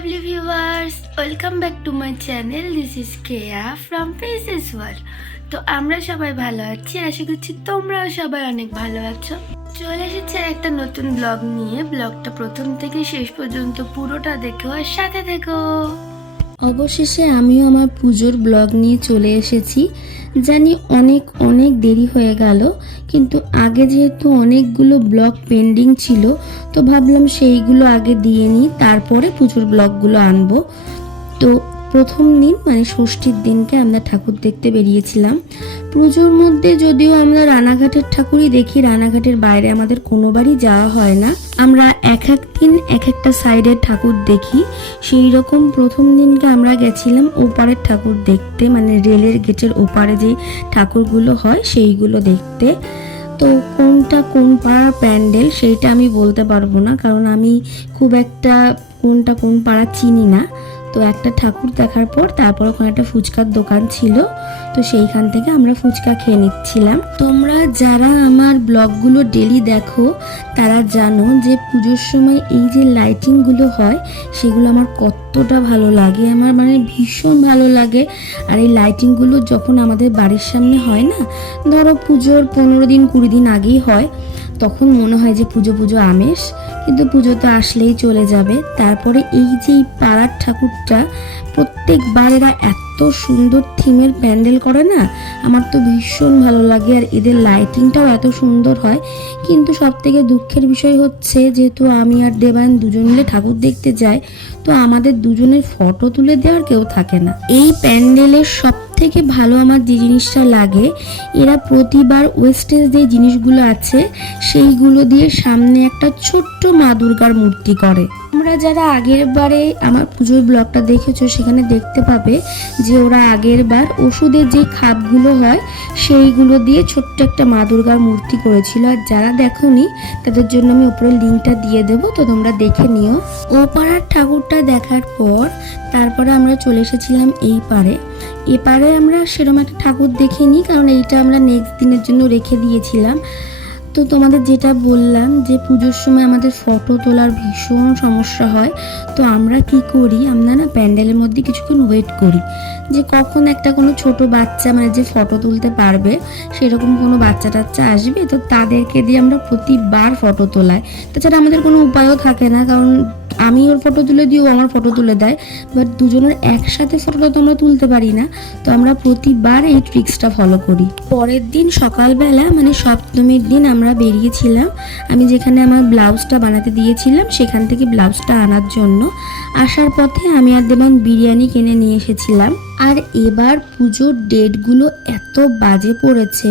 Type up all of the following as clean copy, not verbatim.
lovely viewers, welcome back to my channel. This is Kea from Faces World. তো আমরা সবাই ভালো আছি, আশা করছি তোমরাও সবাই অনেক ভালো আছো। চলে এসেছে একটা নতুন ব্লগ নিয়ে। ব্লগটা প্রথম থেকে শেষ পর্যন্ত পুরোটা দেখো আর সাথে থেকো। অবশেষে আমিও আমার পুজোর ব্লগ নিয়ে চলে এসেছি। জানি অনেক অনেক দেরি হয়ে গেল, কিন্তু আগে যেহেতু অনেকগুলো ব্লগ পেন্ডিং ছিল, তো ভাবলাম সেইগুলো আগে দিয়ে নিই, তারপরে পুজোর ব্লগগুলো আনবো। তো প্রথম দিন মানে ষষ্ঠীর দিনকে আমরা ঠাকুর দেখতে বেরিয়েছিলাম। পুজোর মধ্যে যদিও আমরা রানাঘাটের ঠাকুরই দেখি, রানাঘাটের বাইরে আমাদের কোনোবারই যাওয়া হয় না। আমরা এক এক দিন এক একটা সাইডের ঠাকুর দেখি। সেই রকম প্রথম দিনকে আমরা গেছিলাম ওপারের ঠাকুর দেখতে, মানে রেলের গেটের ওপারে যে ঠাকুরগুলো হয় সেইগুলো দেখতে। তো কোনটা কোন পাড়ার প্যান্ডেল সেইটা আমি বলতে পারবো না, কারণ আমি খুব একটা কোনটা কোন পাড়া চিনি না। তো একটা ঠাকুর দেখার পর তারপর ওখানে একটা ফুচকার দোকান ছিল, তো সেইখান থেকে আমরা ফুচকা খেয়ে নিচ্ছিলাম। তোমরা যারা আমার ব্লগগুলো ডেলি দেখো তারা জানো যে পুজোর সময় এই যে লাইটিংগুলো হয় সেগুলো আমার কতটা ভালো লাগে, আমার মানে ভীষণ ভালো লাগে। আর এই লাইটিংগুলো যখন আমাদের বাড়ির সামনে হয় না, ধরো পুজোর 15 দিন 20 দিন আগেই হয়, তখন মনে হয় যে পুজো পুজো আমেজ, কিন্তু পুজো তো আসলেই চলে যাবে। তারপরে এই যে পাড়ার ঠাকুরটা প্রত্যেকবার এরা এত সুন্দর থিমের প্যান্ডেল করে না, আমার তো ভীষণ ভালো লাগে। আর এদের লাইটিংটাও এত সুন্দর হয়। কিন্তু সব থেকে দুঃখের বিষয় হচ্ছে, যেহেতু আমি আর দেবায়ন দুজন মিলে ঠাকুর দেখতে যাই, তো আমাদের দুজনের ফটো তুলে দেওয়ার কেউ থাকে না। এই প্যান্ডেলের সব থেকে ভালো আমার যে জিনিসটা লাগে, এরা প্রতিবার ওয়েস্টেজ যে জিনিসগুলো আছে সেইগুলো দিয়ে সামনে একটা ছোট্ট মা দুর্গার মূর্তি করে। তোমরা যারা আগের বারে আমার পুজোর ব্লগটা দেখেছো সেখানে দেখতে পাবে যে ওরা আগের বার ওষুধের যে খাপগুলো হয় সেইগুলো দিয়ে ছোট্ট একটা মা দুর্গার মূর্তি করেছিল। আর যারা দেখোনি তাদের জন্য আমি উপরে লিঙ্কটা দিয়ে দেবো, তো তোমরা দেখে নিও। ও পাড়ার ঠাকুরটা দেখার পর তারপরে আমরা চলে এসেছিলাম এই পারে। এপারে আমরা সেরকম একটা ঠাকুর দেখিনি, কারণ এইটা আমরা নেক্সট দিনের জন্য রেখে দিয়েছিলাম। তো তোমাদের যেটা বললাম যে পুজোর সময় আমাদের ফটো তোলার ভীষণ সমস্যা হয়, তো আমরা কি করি, আমরা না প্যান্ডেলের মধ্যে কিছুক্ষণ ওয়েট করি যে কখন একটা কোনো ছোট বাচ্চা মানে যে ফটো তুলতে পারবে সেরকম কোনো বাচ্চা টাচ্চা আসবে, তো তাদেরকে দিয়ে আমরা প্রতিবার ফটো তোলাই। তাছাড়া আমাদের কোনো উপায়ও থাকে না, কারণ আমি ওর ফটো তুলে দিই, ও আমার ফটো তুলে দেয়, বাট দুজনের একসাথে ফটোটা তো আমরা তুলতে পারি না। তো আমরা প্রতিবার এই ট্রিক্সটা ফলো করি। পরের দিন সকালবেলা মানে সপ্তমীর দিন আমরা বেরিয়েছিলাম, আমি যেখানে আমার ব্লাউজটা বানাতে দিয়েছিলাম সেখান থেকে ব্লাউজটা আনার জন্য। আসার পথে আমি আর দেবান বিরিয়ানি কিনে নিয়ে এসেছিলাম। আর এবার পুজোর ডেটগুলো এত বাজে পড়েছে,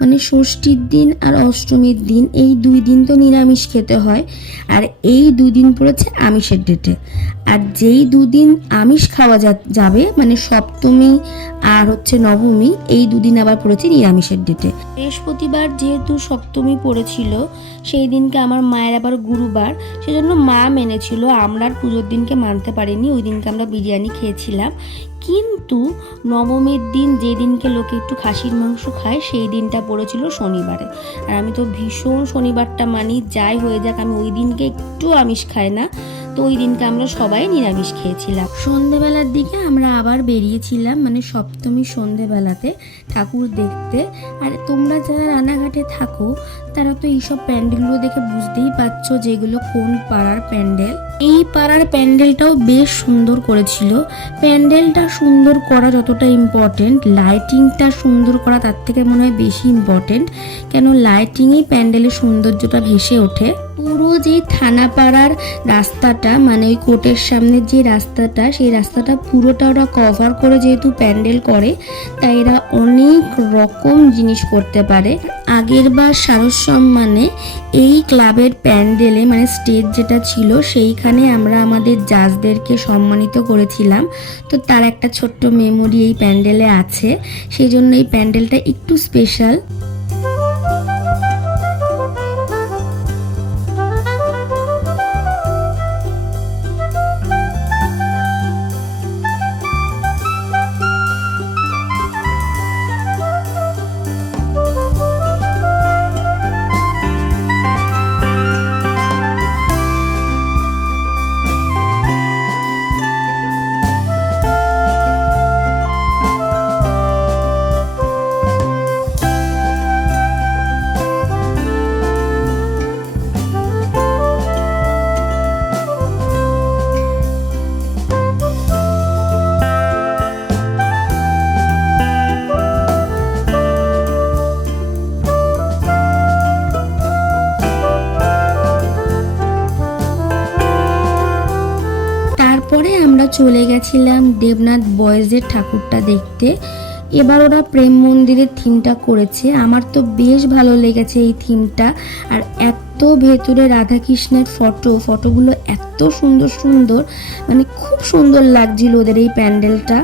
মানে ষষ্ঠীর দিন আর অষ্টমীর দিন এই 2 দিন তো নিরামিষ খেতে হয়, আর এই 2 দিন পড়েছে আমিষের ডেটে। আর যেই 2 দিন আমিষ খাওয়া যাবে মানে সপ্তমী আর হচ্ছে নবমী, এই 2 দিন আবার পড়েছে নিরামিষের ডেটে। বৃহস্পতিবার যেহেতু সপ্তমী পড়েছিল, সেই দিনকে আমার মায়ের আবার গুরুবার, সেজন্য মা মেনেছিল, আমরা আর পুজোর দিনকে মানতে পারিনি। ওই দিনকে আমরা বিরিয়ানি খেয়েছিলাম। কিন্তু নবমীর দিন যে দিনকে লোকে একটু খাসির মাংস খায় সেই দিনটা পড়েছিল শনিবারে, আর আমি তো ভীষণ শনিবারটা মানি, যাই হয়ে যাক আমি ওই দিনকে একটু আমিষ খাই না। তো ওই দিনকে আমরা সবাই নিরামিষ খেয়েছিলাম। সন্ধেবেলার দিকে আমরা আবার বেরিয়েছিলাম, মানে সপ্তমী সন্ধেবেলাতে ঠাকুর দেখতে। আর তোমরা যারা রানাঘাটে থাকো তারা তো এইসব প্যান্ডেলগুলো দেখে বুঝতেই পারছো যেগুলো কোন পাড়ার প্যান্ডেল। এই পাড়ার প্যান্ডেলটাও বেশ সুন্দর করেছিল। প্যান্ডেলটা সুন্দর করা যতটা ইম্পর্টেন্ট, লাইটিংটা সুন্দর করা তার থেকে মনে হয় বেশি ইম্পর্টেন্ট, কেন লাইটিংয়েই প্যান্ডেলের সৌন্দর্যটা ভেসে ওঠে। পুরো যে থানাপাড়ার রাস্তাটা মানে ওই কোর্টের সামনে যে রাস্তাটা, সেই রাস্তাটা পুরোটা ওরা কভার করে যেহেতু প্যান্ডেল করে, তাই এরা অনেক রকম জিনিস করতে পারে। আগের বার শারদ সম্মানে এই ক্লাবের প্যান্ডেলে মানে স্টেজ যেটা ছিল সেইখানে আমরা আমাদের জাজদেরকে সম্মানিত করেছিলাম, তো তার একটা ছোট্ট মেমোরি এই প্যান্ডেলে আছে, সেই জন্য এই প্যান্ডেলটা একটু স্পেশাল। তারপরে আমরা চলে গেছিলাম দেবনাথ বয়েজের ঠাকুরটা দেখতে। এবার ওরা প্রেম মন্দিরের থিমটা করেছে, আমার তো বেশ ভালো লেগেছে এই থিমটা। আর এত ভেতরে রাধাকৃষ্ণের ফটোগুলো এত সুন্দর সুন্দর, মানে খুব সুন্দর লাগছিল ওদের এই প্যান্ডেলটা।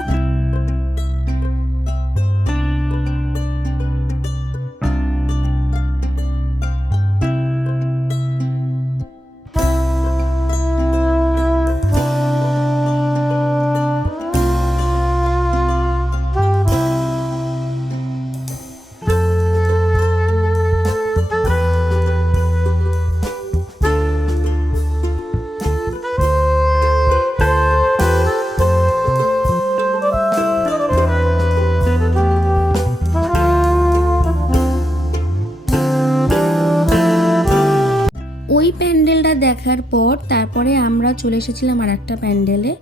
ওই প্যান্ডেলটা দেখার পর তারপরে আমরা চলে এসেছিলাম আর একটা প্যান্ডেলে।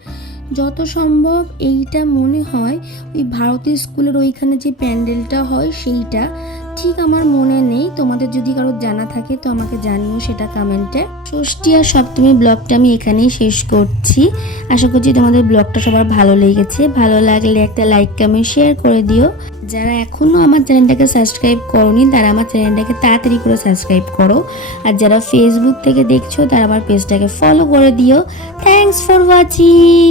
যত সম্ভব এইটা মনে হয় ওই ভারতী স্কুলের ওইখানে যে প্যান্ডেলটা হয় সেইটা, ঠিক আমার মনে নেই। তোমাদের যদি কারো জানা থাকে তো আমাকে জানিও সেটা কমেন্টে। ষষ্ঠী আর সপ্তমী ব্লগটা আমি এখানেই শেষ করছি। আশা করছি তোমাদের ব্লগটা সবার ভালো লেগেছে। ভালো লাগলে একটা লাইক কমেন্ট শেয়ার করে দিও। যারা এখনও আমার চ্যানেলটাকে সাবস্ক্রাইব করোনি তারা আমার চ্যানেলটাকে তাড়াতাড়ি করে সাবস্ক্রাইব করো। আর যারা ফেসবুক থেকে দেখছো তারা আমার পেজটাকে ফলো করে দিও। Thanks for watching.